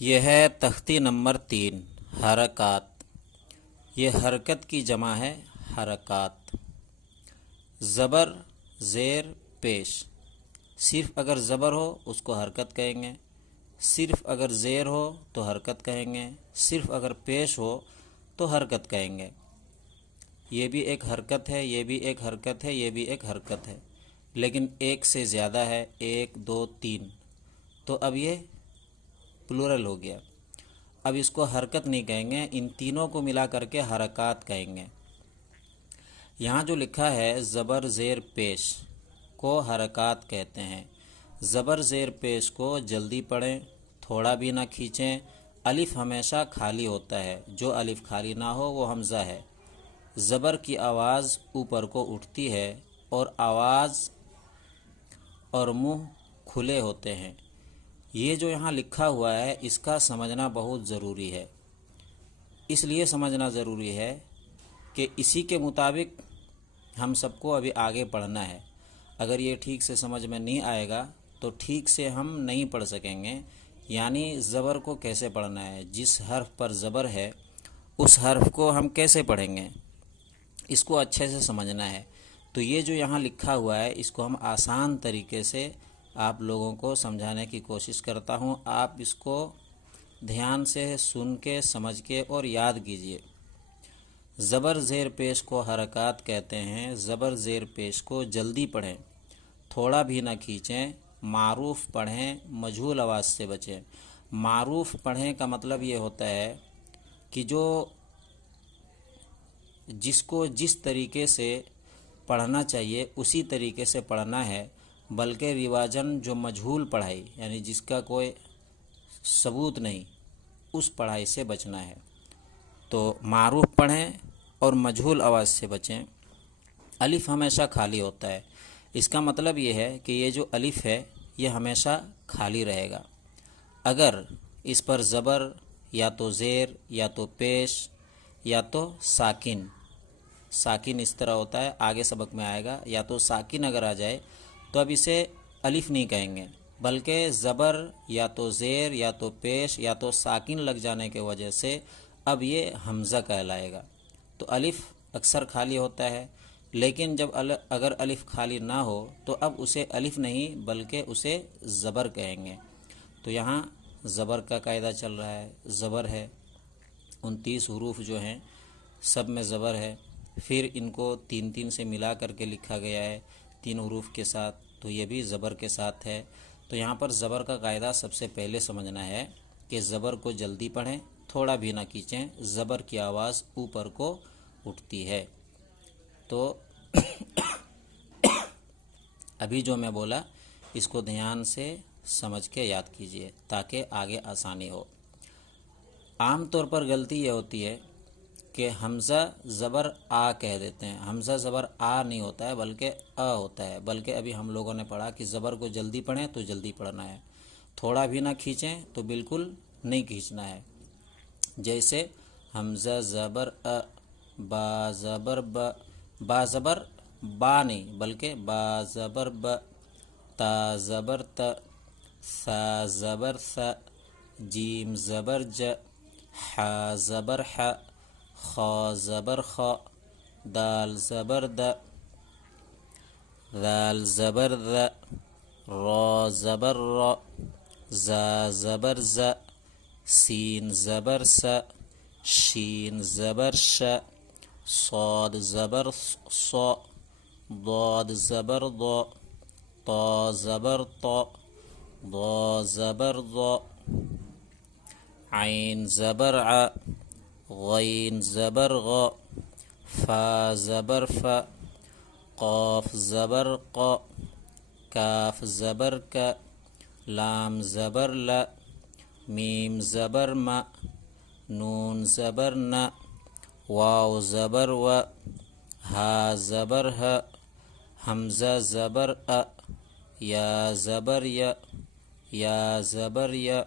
یہ ہے تختی نمبر 3 حرکات۔ یہ حرکت کی جمع ہے حرکات۔ زبر زیر پیش، صرف اگر زبر ہو اس کو حرکت کہیں گے، صرف اگر زیر ہو تو حرکت کہیں گے، صرف اگر پیش ہو تو حرکت کہیں گے۔ یہ بھی ایک حرکت ہے، یہ بھی ایک حرکت ہے، یہ بھی ایک حرکت ہے، لیکن ایک سے زیادہ ہے، 1 2 3، تو اب یہ پلورل ہو گیا۔ اب اس کو حرکت نہیں کہیں گے، ان تینوں کو ملا کر کے حرکات کہیں گے۔ یہاں جو لکھا ہے زبر زیر پیش کو حرکات کہتے ہیں۔ زبر زیر پیش کو جلدی پڑھیں، تھوڑا بھی نہ کھینچیں۔ الف ہمیشہ خالی ہوتا ہے، جو الف خالی نہ ہو وہ حمزہ ہے۔ زبر کی آواز اوپر کو اٹھتی ہے اور آواز اور منہ کھلے ہوتے ہیں۔ یہ جو یہاں لکھا ہوا ہے اس کا سمجھنا بہت ضروری ہے۔ اس لیے سمجھنا ضروری ہے کہ اسی کے مطابق ہم سب کو ابھی آگے پڑھنا ہے۔ اگر یہ ٹھیک سے سمجھ میں نہیں آئے گا تو ٹھیک سے ہم نہیں پڑھ سکیں گے۔ یعنی زبر کو کیسے پڑھنا ہے، جس حرف پر زبر ہے اس حرف کو ہم کیسے پڑھیں گے، اس کو اچھے سے سمجھنا ہے۔ تو یہ جو یہاں لکھا ہوا ہے اس کو ہم آسان طریقے سے آپ لوگوں کو سمجھانے کی کوشش کرتا ہوں۔ آپ اس کو دھیان سے سن کے سمجھ کے اور یاد کیجئے۔ زبر زیر پیش کو حرکات کہتے ہیں۔ زبر زیر پیش کو جلدی پڑھیں، تھوڑا بھی نہ کھینچیں۔ معروف پڑھیں، مجہول آواز سے بچیں۔ معروف پڑھیں کا مطلب یہ ہوتا ہے کہ جس کو جس طریقے سے پڑھنا چاہیے اسی طریقے سے پڑھنا ہے، بلکہ رواجن جو مجہول پڑھائی یعنی جس کا کوئی ثبوت نہیں، اس پڑھائی سے بچنا ہے۔ تو معروف پڑھیں اور مجہول آواز سے بچیں۔ الف ہمیشہ خالی ہوتا ہے، اس کا مطلب یہ ہے کہ یہ جو الف ہے یہ ہمیشہ خالی رہے گا۔ اگر اس پر زبر یا تو زیر یا تو پیش یا تو ساکن اس طرح ہوتا ہے، آگے سبق میں آئے گا، یا تو ساکن اگر آ جائے تو اب اسے الف نہیں کہیں گے، بلکہ زبر یا تو زیر یا تو پیش یا تو ساکن لگ جانے کی وجہ سے اب یہ حمزہ کہلائے گا۔ تو الف اکثر خالی ہوتا ہے، لیکن جب اگر الف خالی نہ ہو تو اب اسے الف نہیں بلکہ اسے زبر کہیں گے۔ تو یہاں زبر کا قاعدہ چل رہا ہے، زبر ہے، 29 حروف جو ہیں سب میں زبر ہے۔ پھر ان کو 3 سے ملا کر کے لکھا گیا ہے 3 حروف کے ساتھ، تو یہ بھی زبر کے ساتھ ہے۔ تو یہاں پر زبر کا قاعدہ سب سے پہلے سمجھنا ہے کہ زبر کو جلدی پڑھیں، تھوڑا بھی نہ کھینچیں۔ زبر کی آواز اوپر کو اٹھتی ہے۔ تو ابھی جو میں بولا اس کو دھیان سے سمجھ کے یاد کیجئے تاکہ آگے آسانی ہو۔ عام طور پر غلطی یہ ہوتی ہے کہ حمزہ زبر آ کہہ دیتے ہیں۔ حمزہ زبر آ نہیں ہوتا ہے بلکہ ہوتا ہے، بلکہ ابھی ہم لوگوں نے پڑھا کہ زبر کو جلدی پڑھیں تو جلدی پڑھنا ہے، تھوڑا بھی نہ کھینچیں تو بالکل نہیں کھینچنا ہے۔ جیسے حمزہ زبر با زبر با زبر با نہیں بلکہ با زبر تا زبر سا زبر جیم زبر حا زبر خا زبر دال زبر ذال زبر را زبر زا زبر سین زبر شین زبر صاد زبر ضاد زبر طا زبر ضا زبر عین زبر غین زبر فا زبر قاف زبر کاف زبر لام زبر میم زبر نون زبر واو زبر ہا زبر حمزہ زبر یا زبر یا زبر یا۔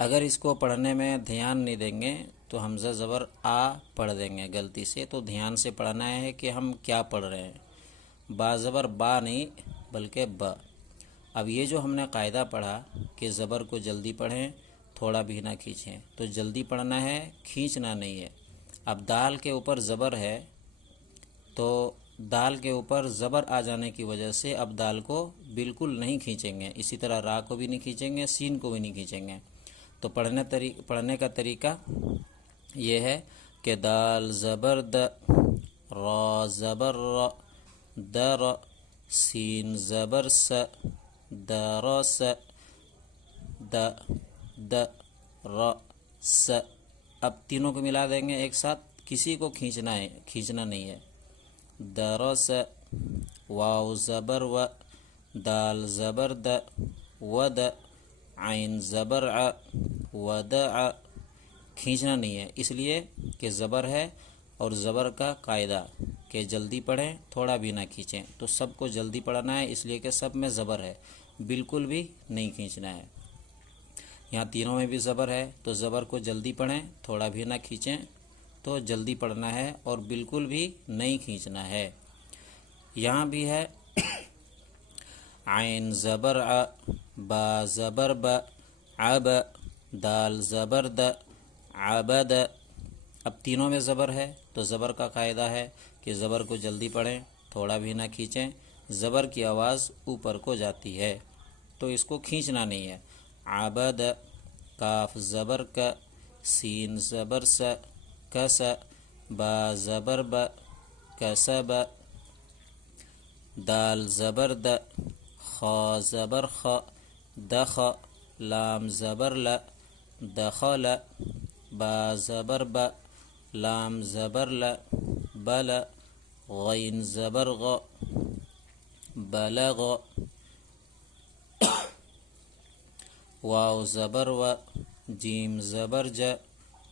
اگر اس کو پڑھنے میں دھیان نہیں دیں گے تو حمزہ زبر آ پڑھ دیں گے غلطی سے۔ تو دھیان سے پڑھنا ہے کہ ہم کیا پڑھ رہے ہیں۔ با زبر با نہیں بلکہ با۔ اب یہ جو ہم نے قاعدہ پڑھا کہ زبر کو جلدی پڑھیں تھوڑا بھی نہ کھینچیں، تو جلدی پڑھنا ہے، کھینچنا نہیں ہے۔ اب دال کے اوپر زبر ہے تو دال کے اوپر زبر آ جانے کی وجہ سے اب دال کو بالکل نہیں کھینچیں گے، اسی طرح را کو بھی نہیں کھینچیں گے، سین کو بھی نہیں کھینچیں گے۔ تو پڑھنے کا طریقہ یہ ہے کہ دال زبر د، را زبر ر، در، سین زبر س، درس، د، د، ر، س۔ اب تینوں کو ملا دیں گے ایک ساتھ، کسی کو کھینچنا نہیں ہے۔ درس، واو زبر و، دال زبر د، ود، عین زبر ع، ودع۔ کھینچنا نہیں ہے اس لیے کہ زبر ہے، اور زبر کا قاعدہ کہ جلدی پڑھیں تھوڑا بھی نہ کھینچیں، تو سب کو جلدی پڑھنا ہے اس لیے کہ سب میں زبر ہے، بالکل بھی نہیں کھینچنا ہے۔ یہاں تینوں میں بھی زبر ہے تو زبر کو جلدی پڑھیں تھوڑا بھی نہ کھینچیں، تو جلدی پڑھنا ہے اور بالکل بھی نہیں کھینچنا ہے۔ یہاں بھی ہے عین زبر ع، با زبر ب، عب، دال زبر د، عبد۔ اب تینوں میں زبر ہے تو زبر کا قاعدہ ہے کہ زبر کو جلدی پڑھیں تھوڑا بھی نہ کھینچیں، زبر کی آواز اوپر کو جاتی ہے تو اس کو کھینچنا نہیں ہے۔ عبد، کاف زبر ک، سین زبر س، کس، با زبر ب، کسب، دال زبر د، خا زبر خ، دخ، لام زبر ل، دخل، با زبر ب، لام زبر ل، بل، غین زبر غ، بلغ، واو زبر و، جیم زبر ج،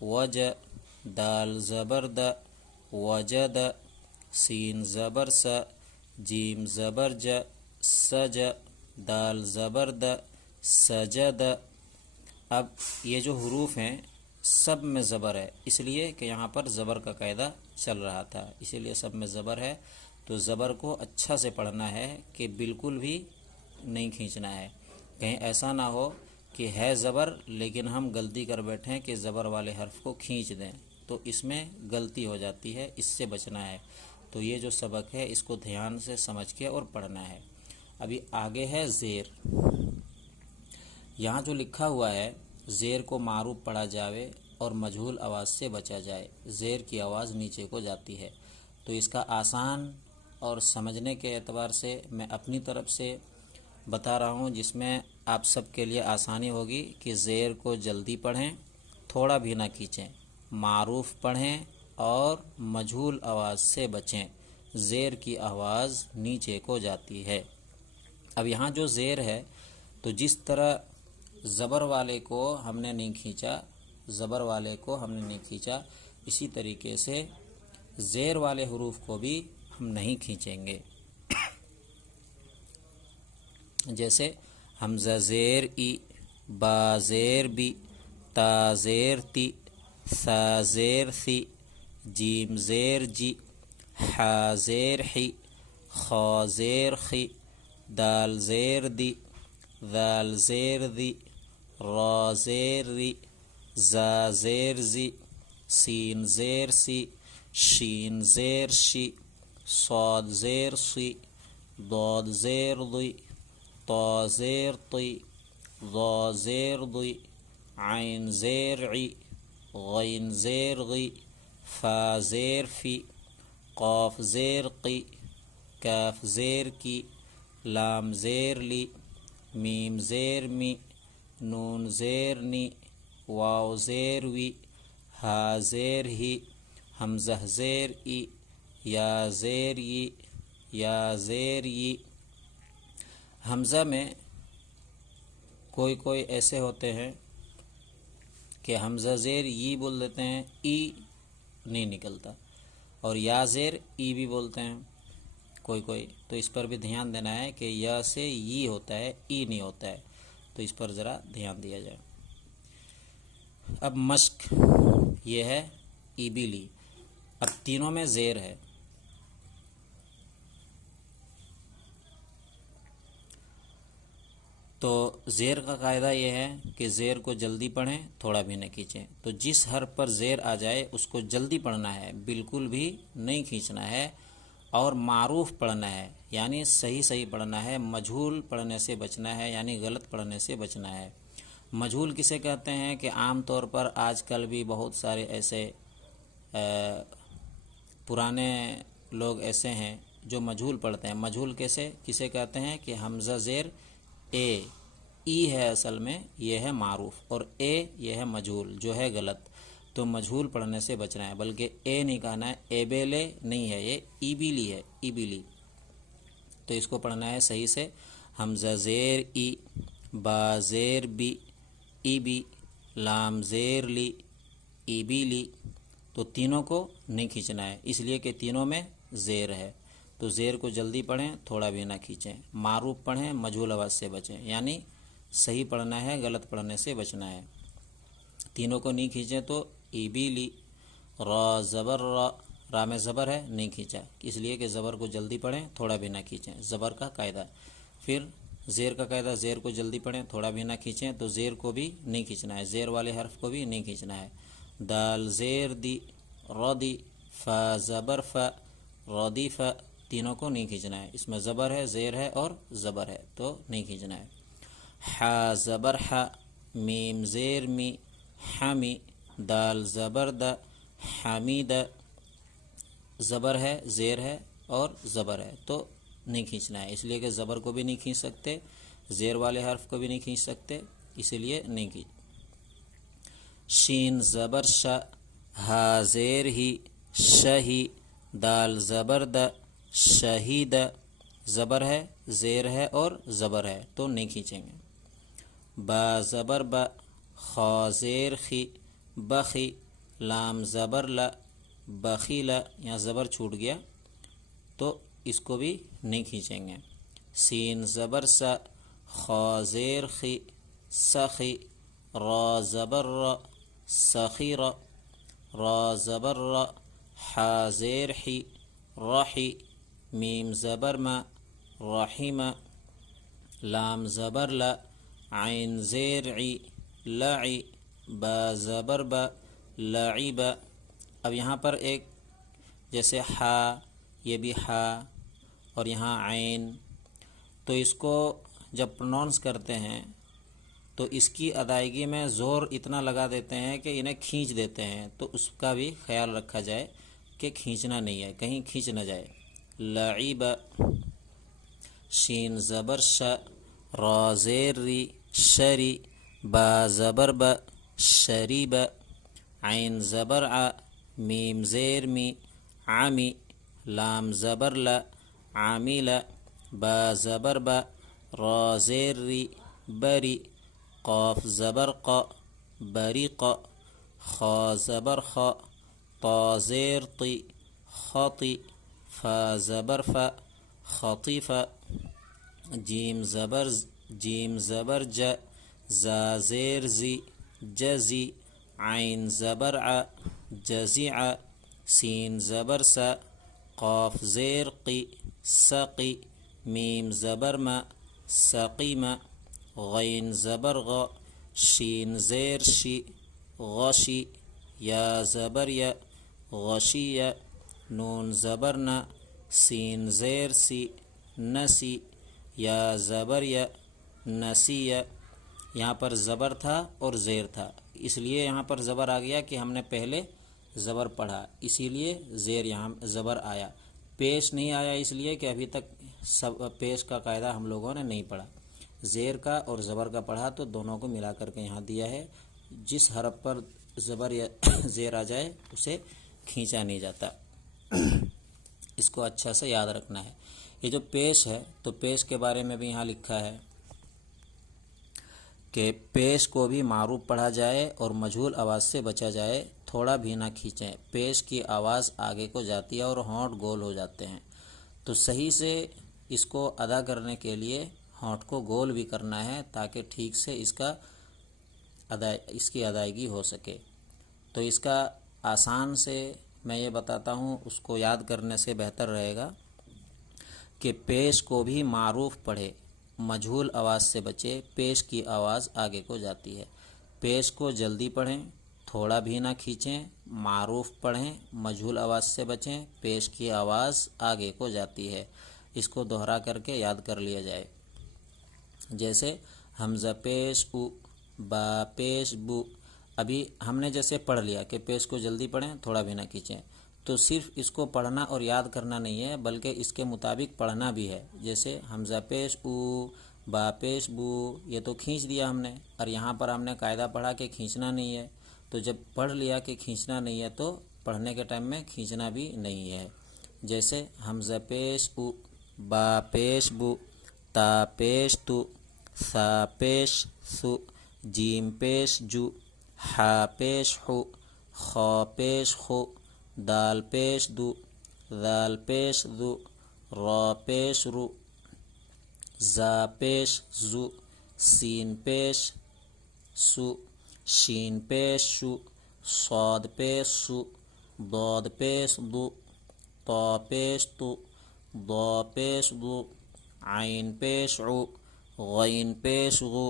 وج، دال زبر د، وجد، سین زبر س، جیم زبر ج، سج، دال زبر د، سجد۔ اب یہ جو حروف ہیں سب میں زبر ہے، اس لیے کہ یہاں پر زبر کا قاعدہ چل رہا تھا، اسی لیے سب میں زبر ہے، تو زبر کو اچھا سے پڑھنا ہے کہ بالکل بھی نہیں کھینچنا ہے۔ کہیں ایسا نہ ہو کہ ہے زبر لیکن ہم غلطی کر بیٹھیں کہ زبر والے حرف کو کھینچ دیں، تو اس میں غلطی ہو جاتی ہے، اس سے بچنا ہے۔ تو یہ جو سبق ہے اس کو دھیان سے سمجھ کے اور پڑھنا ہے۔ ابھی آگے ہے زیر۔ یہاں جو لکھا ہوا ہے زیر کو معروف پڑھا جاوے اور مجہول آواز سے بچا جائے، زیر کی آواز نیچے کو جاتی ہے، تو اس کا آسان اور سمجھنے کے اعتبار سے میں اپنی طرف سے بتا رہا ہوں، جس میں آپ سب کے لیے آسانی ہوگی کہ زیر کو جلدی پڑھیں تھوڑا بھی نہ کھینچیں، معروف پڑھیں اور مجہول آواز سے بچیں، زیر کی آواز نیچے کو جاتی ہے۔ اب یہاں جو زیر ہے تو جس طرح زبر والے کو ہم نے نہیں کھینچا، اسی طریقے سے زیر والے حروف کو بھی ہم نہیں کھینچیں گے۔ جیسے حمزہ زیر ای، با زیر بی، تا زیر تی، ثا زیر ثی، جیم زیر جی، حا زیر حی، خا زیر خی، دال زیر دی، ذال زیر دی، را زیر ری، زا زیر زی، سین زیر سی، شین زیر شی، صاد زیر سی، ضاد زیر ضی، طا زیر طی، ضا زیر ضی، عین زیر عی، غین زیر غی، فا زیر فی، قاف زیر قی، کاف زیر کی، لام زیر لی، میم زیر می، نون زیر نی، واو زیر وی، ہا زیر ہی، حمزہ زیر ای، یا زیر ی، یا زیر ی۔ حمزہ میں کوئی ایسے ہوتے ہیں کہ حمزہ زیر ی بول دیتے ہیں، ای نہیں نکلتا، اور یا زیر ای بھی بولتے ہیں کوئی، تو اس پر بھی دھیان دینا ہے کہ یا سے ی ہوتا ہے، ای نہیں ہوتا ہے، تو اس پر ذرا دھیان دیا جائے۔ اب مشق یہ ہے ایبیلی، اب تینوں میں زیر ہے۔ تو زیر کا قاعدہ یہ ہے کہ زیر کو جلدی پڑھیں، تھوڑا بھی نہ کھینچیں۔ تو جس حرف پر زیر آ جائے اس کو جلدی پڑھنا ہے، بالکل بھی نہیں کھینچنا ہے، اور معروف پڑھنا ہے، یعنی صحیح پڑھنا ہے، مجہول پڑھنے سے بچنا ہے، یعنی غلط پڑھنے سے بچنا ہے۔ مجہول کسے کہتے ہیں کہ عام طور پر آج کل بھی بہت سارے ایسے پرانے لوگ ایسے ہیں جو مجہول پڑھتے ہیں۔ مجہول کسے کہتے ہیں کہ حمزہ زیر اے، ای ہے اصل میں، یہ ہے معروف، اور اے یہ ہے مجہول جو ہے غلط۔ تو مجہول پڑھنے سے بچنا ہے، بلکہ اے نہیں کہنا ہے، اے بیلے نہیں ہے، یہ ای بیلی ہے، ای بیلی۔ تو اس کو پڑھنا ہے صحیح سے، حمزہ زیر ای، با زیر بی، ای بی، لام زیر لی، ای بی لی۔ تو تینوں کو نہیں کھینچنا ہے، اس لیے کہ تینوں میں زیر ہے۔ تو زیر کو جلدی پڑھیں، تھوڑا بھی نہ کھینچیں، معروف پڑھیں، مجہول آواز سے بچیں، یعنی صحیح پڑھنا ہے، غلط پڑھنے سے بچنا ہے۔ تینوں کو نہیں کھینچیں تو ای بی لی، را زبر را، را میں زبر ہے، نہیں کھینچا، اس لیے کہ زبر کو جلدی پڑھیں، تھوڑا بھی نہ کھینچیں، زبر کا قاعدہ۔ پھر زیر کا قاعدہ، زیر کو جلدی پڑھیں، تھوڑا بھی نہ کھینچیں، تو زیر کو بھی نہیں کھینچنا ہے، زیر والے حرف کو بھی نہیں کھینچنا ہے۔ دال زیر دی، ردی، فا زبر فا، ردی فا، تینوں کو نہیں کھینچنا ہے، اس میں زبر ہے، زیر ہے اور زبر ہے، تو نہیں کھینچنا ہے۔ حا زبر حا، میم زیر می، حمی، دال زبر دا، حمید، زبر ہے، زیر ہے اور زبر ہے، تو نہیں کھینچنا ہے، اس لیے کہ زبر کو بھی نہیں کھینچ سکتے، زیر والے حرف کو بھی نہیں کھینچ سکتے، اسی لیے نہیں کھینچ۔ شین زبر شا، ہا زیر ہی، شہی، دال زبر دا، شہید، زبر ہے، زیر ہے اور زبر ہے، تو نہیں کھینچیں گے۔ با زبر با، خا زیر خی، بخی، لام زبر لا، بخیلا، یہاں زبر چھوٹ گیا تو اس کو بھی نہیں کھینچیں گے۔ سین زبر سا، خا زیر خی، سخی، را زبر را، سخیر، را زبر را، حا زیر حی، رحی، میم زبر ما، رحیم، لام زبر لا، عین زیر عی، لعی، با زبر با، لعب۔ اب یہاں پر ایک جیسے حا، یہ بھی حا، اور یہاں عین، تو اس کو جب پرونونس کرتے ہیں تو اس کی ادائیگی میں زور اتنا لگا دیتے ہیں کہ انہیں کھینچ دیتے ہیں، تو اس کا بھی خیال رکھا جائے کہ کھینچنا نہیں ہے، کہیں کھینچ نہ جائے۔ لعب، شین زبر شا، را زیر ری، شری، با زبر با، شریب، عین زبر ع، میم زیر می، عمی، لام زبر لا، عامل، با زبر با، را زیر ری، بری، قاف زبر قا، بریق، خا زبر خا، طا زیر طی، خطی، فا زبر فا، خطیف، جیم زبر ج، زا زیر زی، جزی، عین زبر ع، جزع، سین زبر سا، قاف زیر قی، سقی، میم زبر ما، سقیم، غین زبر غ، شین زیر شی، غشی، یا زبر یا، غشی، نون زبر نا، سین زیر سی، نسی، یا زبر یا، نسی۔ یہاں پر زبر تھا اور زیر تھا، اس لیے یہاں پر زبر آ گیا کہ ہم نے پہلے زبر پڑھا، اسی لیے زیر یہاں زبر آیا۔ پیش نہیں آیا اس لیے کہ ابھی تک پیش کا قاعدہ ہم لوگوں نے نہیں پڑھا، زیر کا اور زبر کا پڑھا، تو دونوں کو ملا کر کے یہاں دیا ہے، جس حرف پر زبر یا زیر آ جائے اسے کھینچا نہیں جاتا۔ اس کو اچھا سے یاد رکھنا ہے۔ یہ جو پیش ہے تو پیش کے بارے میں بھی یہاں لکھا ہے کہ پیش کو بھی معروف پڑھا جائے اور مجہول آواز سے بچا جائے، تھوڑا بھی نہ کھینچیں، پیش کی آواز آگے کو جاتی ہے اور ہونٹ گول ہو جاتے ہیں، تو صحیح سے اس کو ادا کرنے کے لیے ہونٹ کو گول بھی کرنا ہے تاکہ ٹھیک سے اس کی ادائیگی ہو سکے۔ تو اس کا آسان سے میں یہ بتاتا ہوں، اس کو یاد کرنے سے بہتر رہے گا کہ پیش کو بھی معروف پڑھے، مجھول آواز سے بچے، پیش کی آواز آگے کو جاتی ہے۔ پیش کو جلدی پڑھیں، تھوڑا بھی نہ کھینچیں، معروف پڑھیں، مجھول آواز سے بچیں، پیش کی آواز آگے کو جاتی ہے۔ اس کو دوہرا کر کے یاد کر لیا جائے۔ جیسے حمزہ پیش او، با پیش بو۔ ابھی ہم نے جیسے پڑھ لیا کہ پیش کو جلدی پڑھیں، تھوڑا بھی نہ کھینچیں، تو صرف اس کو پڑھنا اور یاد کرنا نہیں ہے بلکہ اس کے مطابق پڑھنا بھی ہے۔ جیسے حمزہ پیش او، با پیش بو، یہ تو کھینچ دیا ہم نے، اور یہاں پر ہم نے قاعدہ پڑھا کہ کھینچنا نہیں ہے، تو جب پڑھ لیا کہ کھینچنا نہیں ہے تو پڑھنے کے ٹائم میں کھینچنا بھی نہیں ہے۔ جیسے حمزہ پیش او، با پیش بو، تا پیش تو، ثا پیش ثو، جیم پیش جو، حا پیش حو، خا پیش خو، دال پیش دو، ذال پیش ذو، را پیش رو، زا پیش زو، سین پیش سو، شین پیش شو، صاد پیش سو، ضاد پیش ضو، طا پیش طو، ضا پیش ضو، عین پیش عو، غین پیش غو،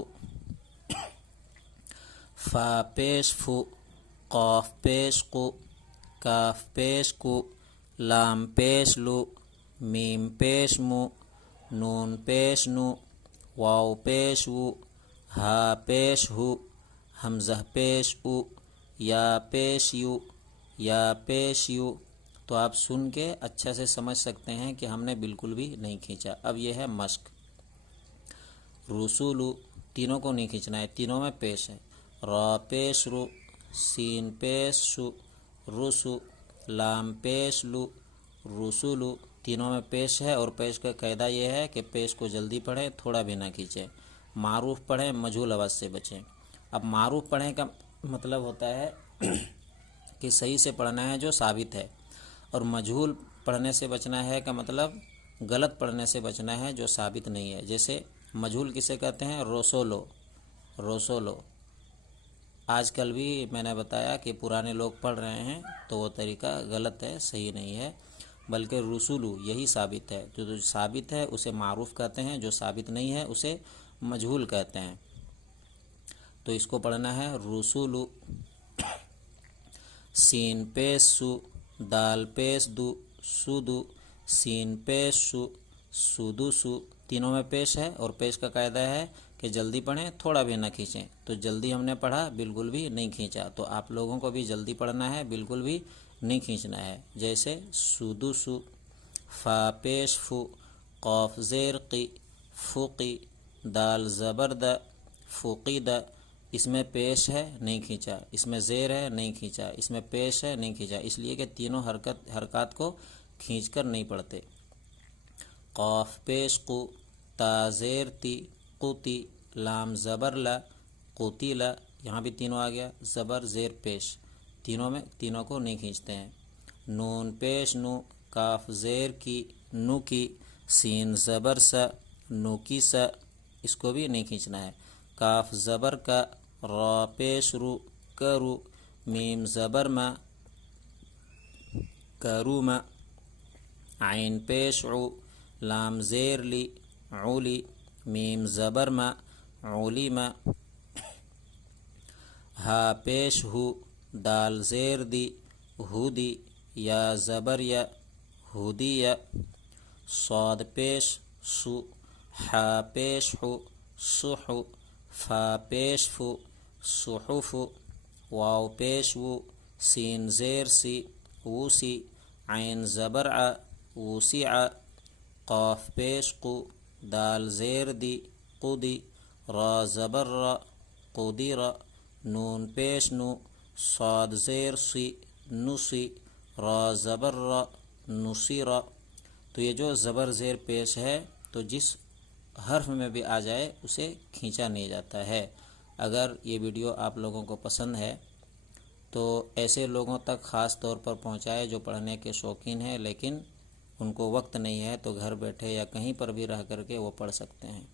فا پیش فو، قاف پیش قو، کاف پیش کو، لام پیش لو، میم پیش مو، نون پیش نو، واو پیش وو، ہا پیش ہو، حمزہ پیش او، یا پیش یو، یا پیش یو۔ تو آپ سن کے اچھا سے سمجھ سکتے ہیں کہ ہم نے بالکل بھی نہیں کھینچا۔ اب یہ ہے مشق۔ رسولو، تینوں کو نہیں کھینچنا ہے، تینوں میں پیش ہے۔ را پیش رو، سین پیش سو، رسو، لام پیش لو، رسولو، تینوں میں پیش ہے، اور پیش کا قاعدہ یہ ہے کہ پیش کو جلدی پڑھیں، تھوڑا بھی نہ کھینچیں، معروف پڑھیں، مجھول آواز سے بچیں۔ اب معروف پڑھیں کا مطلب ہوتا ہے کہ صحیح سے پڑھنا ہے جو ثابت ہے، اور مجھول پڑھنے سے بچنا ہے کا مطلب غلط پڑھنے سے بچنا ہے جو ثابت نہیں ہے۔ جیسے مجھول کسے کہتے ہیں؟ روسولو، روسولو۔ آج کل بھی میں نے بتایا کہ پرانے لوگ پڑھ رہے ہیں تو وہ طریقہ غلط ہے، صحیح نہیں ہے، بلکہ رسولو یہی ثابت ہے۔ جو ثابت ہے اسے معروف کہتے ہیں، جو ثابت نہیں ہے اسے مجھول کہتے ہیں۔ تو اس کو پڑھنا ہے رسولو۔ سین پیش سو، دال پیش دو، سودو، سین پیش سو، سودو سو، تینوں میں پیش ہے، اور پیش کا قاعدہ ہے کہ جلدی پڑھیں، تھوڑا بھی نہ کھینچیں۔ تو جلدی ہم نے پڑھا، بالکل بھی نہیں کھینچا، تو آپ لوگوں کو بھی جلدی پڑھنا ہے، بالکل بھی نہیں کھینچنا ہے۔ جیسے سودو سو، فا پیش فو، قاف زیر قی، فوقی، دال زبر د، فوقید۔ اس میں پیش ہے، نہیں کھینچا، اس میں زیر ہے، نہیں کھینچا، اس میں پیش ہے، نہیں کھینچا، اس لیے کہ تینوں حرکات کو کھینچ کر نہیں پڑھتے۔ قاف پیش قو، تا زیر تی، قوتی، لام زبر لا، قوتیلا، یہاں بھی تینوں آ گیا، زبر زیر پیش، تینوں میں تینوں کو نہیں کھینچتے ہیں۔ نون پیش نو، کاف زیر کی، نو کی، سین زبر سا، نو کی سا، اس کو بھی نہیں کھینچنا ہے۔ کاف زبر کا، را پیش رو، کرو، میم زبر ما، کروما، عین پیش عو، لام زیر لی، عولی، میم زبر ما، عولیما، ہا پیش ہو، دال زیر دی، ہودی، یا زبر یا، ہودیا، صاد پیش سو، حا پیش حو، صحو، فا پیش فو، صحف، واو پیش وو، سین زیر سی، ووسی، عین زبر ع، وسع، قاف پیش قو، دال زیر دی، قدی، را زبر را، قدر، نون پیش نو، صاد زیر سی، نسی، را زبر را، نصیر۔ تو یہ جو زبر زیر پیش ہے تو جس حرف میں بھی آ جائے اسے کھینچا نہیں جاتا ہے۔ اگر یہ ویڈیو آپ لوگوں کو پسند ہے تو ایسے لوگوں تک خاص طور پر پہنچائے جو پڑھنے کے شوقین ہیں لیکن ان کو وقت نہیں ہے، تو گھر بیٹھے یا کہیں پر بھی رہ کر کے وہ پڑھ سکتے ہیں۔